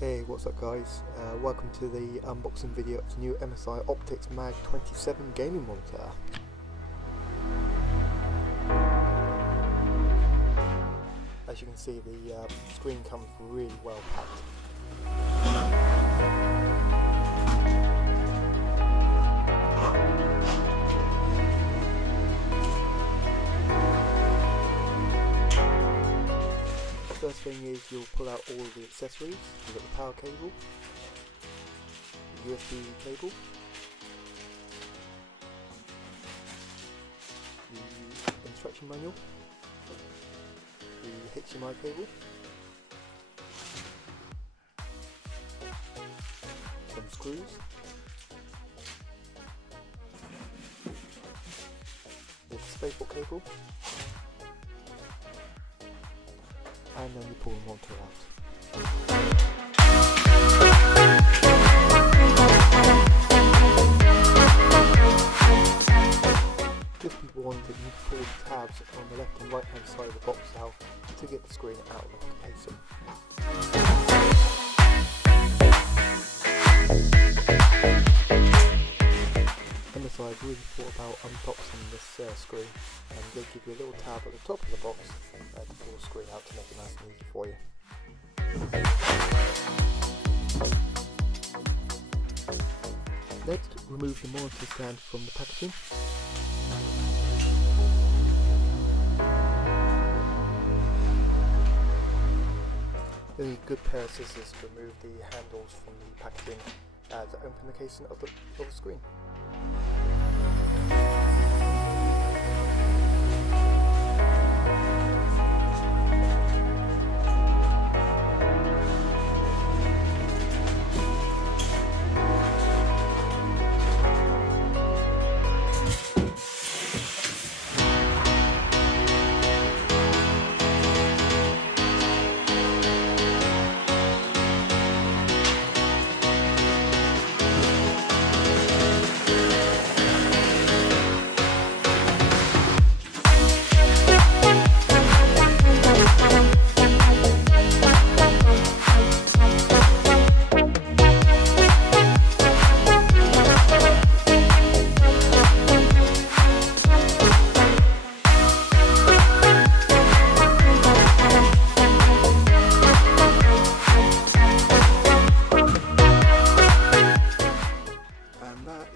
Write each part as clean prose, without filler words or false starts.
Hey, what's up guys? Welcome to the unboxing video of the new MSI Optix MAG271C gaming monitor. As you can see, the screen comes really well packed. First thing is you'll pull out all of the accessories. You've got the power cable, the USB cable, the instruction manual, the HDMI cable, some screws, the DisplayPort cable, and then you pull the monitor out. Just be warned that you need to pull the tabs on the left and right hand side of the box out to get the screen out of the casing. MSI have really thought about unboxing this screen, and they give you a little tab at the top of the box to pull the screen out to make it nice and easy for you. Next, remove the monitor stand from the packaging. You need a good pair of scissors to remove the handles from the packaging to open the casing of the screen.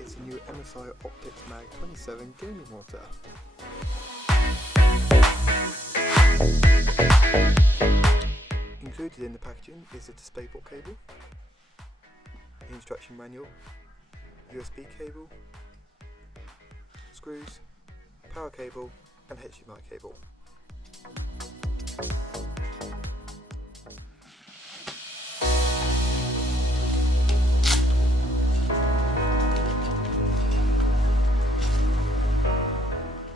Is the new MSI Optix MAG271C gaming monitor. Included in the packaging is a DisplayPort cable, instruction manual, USB cable, screws, power cable and HDMI cable.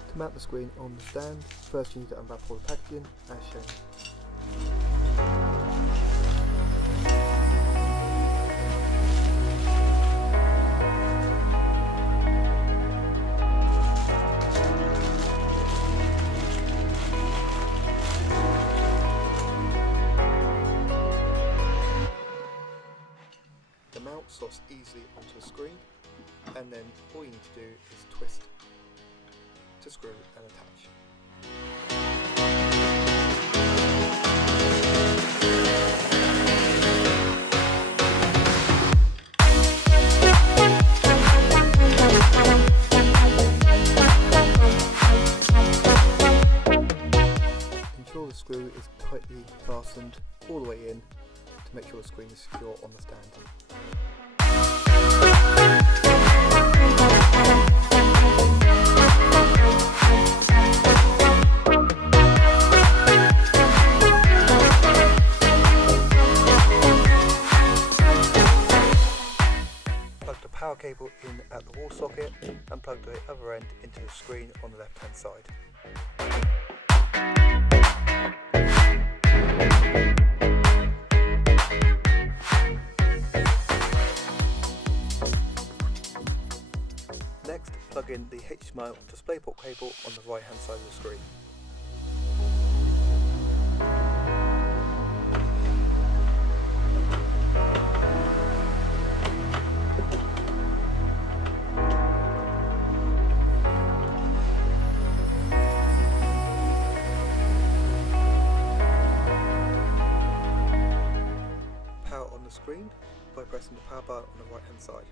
To mount the screen on the stand, first you need to unwrap all the packaging as shown. The mount slots easily onto the screen, and then all you need to do is twist to screw and attach. Ensure the screw is tightly fastened all the way in to make sure the screen is secure on the stand. Power cable in at the wall socket and plug the other end into the screen on the left hand side. Next, plug in the HDMI DisplayPort cable on the right hand side of the screen. the screen by pressing the power button on the right hand side.